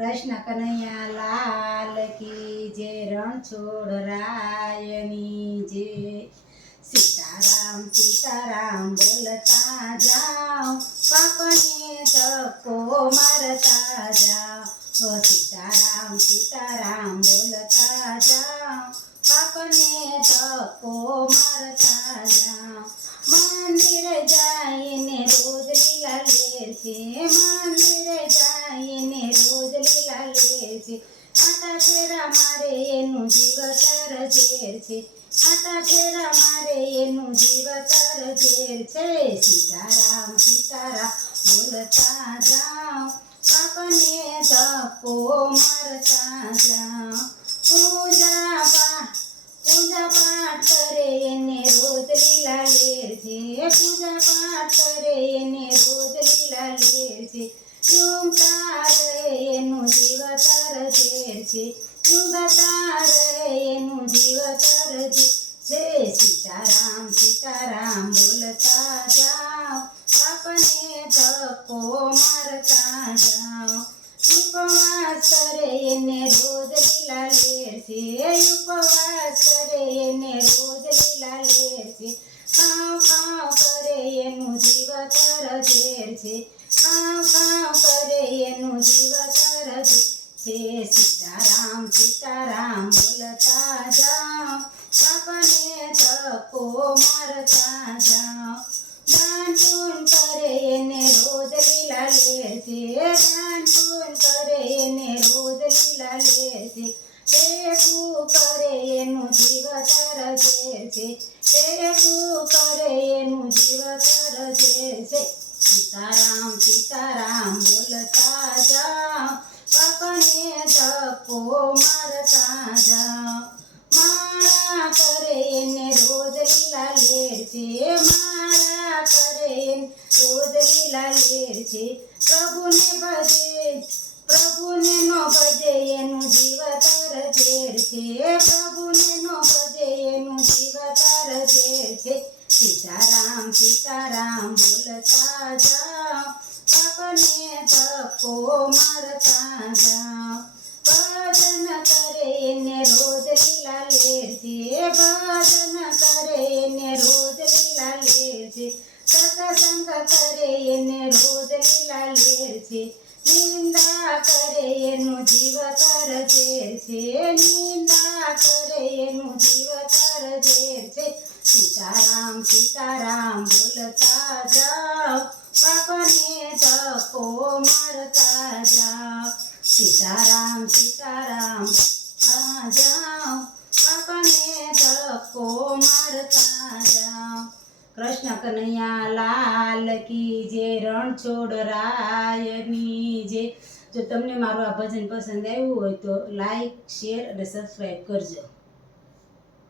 કૃષ્ણ કનૈયા લાલ કી જય, રણછોડ રાયની જય। સીતારામ સીતારામ બોલતા જાઓ, પાપને ધક્કો મારતા જાઓ। સીતારામ સીતારામ બોલતા જાઓ, પાપને ધક્કો મારતા જાઓ। મંદિરે જાઈને રોજ લીલા લેર છે, મંદિરે જાઈને રોજ લીલા લેર છે। આટા ફેરા મારે એનું જીવતર ઝેર છે, આટા ફેરા મારે એનું જીવતર ઝેર છે। સીતારામ સીતારામ બોલતા જાઓ, પાપને ધક્કો મારતા જાઓ। પૂજા પાઠ કરે એને રોજ લીલા લેર છે, પૂજા પાઠ કરે એને રોજ લીલા લેર છે। ચૂમતા રહે એનું જીવતર ઝેર છે, ચૂમતા રહે એનું જીવતર ઝેર છે। સીતારામ સીતારામ બોલતા જાઓ, પાપને ધક્કો મારતા જાઓ। ઉપવાસ કરે એને રોજ લીલા લેર છે, ઉપવાસ કરે એને રોજ લીલા લેર છે। ખાવ ખાવ કરે એનું જીવતર ઝેર છે, ખાવ ખાવ કરે એનું જીવતર ઝેર છે। સીતારામ સીતારામ બોલતા જાઓ, પાપને ધક્કો મારતા જાઓ। દાન પૂન કરે એને રોજ લીલા લેર છે, દાન પૂન કરે એને રોજ લીલા લેર છે। ભેગું કરે એનું જીવતર ઝેર છે, ભેગું કરે એનું જીવતર ઝેર છે। સીતારામ સીતારામ બોલતા જાઓ, પાપને ધક્કો મારતા જાઓ। માળા કરે એને રોજ લીલા લેર છે, માળા કરે એને રોજ લીલા લેર છે। પ્રભુને નો ભજે એનું જીવતર ઝેર છે, પ્રભુને નો ભજે એનું જીવતર ઝેર છે। સીતારામ સીતારામ બોલતા જાઓ, પાપને ધક્કો મારતા જાઓ। ભજન કરે એને રોજ લીલા લેર છે, ભજન કરે એને રોજ લીલા લેર છે। સત્સંગ કરે એને રોજ લીલા લેર છે, નિંદા કરે એનું જીવતર ઝેર છે, નિંદા કરે એનું જીવતર ઝેર છે। સીતારામ સીતારામ બોલતા જાઓ, પાપને ધક્કો મારતા જાઓ। સીતારામ સીતારામ જાઓ, પાપને ધક્કો મારતા જાઓ। કૃષ્ણ કનૈયા લાલ કી જય, રણછોડ રાયની જય। જો તમને મારું આ ભજન પસંદ આવ્યું હોય તો લાઈક શેર અને સબસ્ક્રાઈબ કરજો।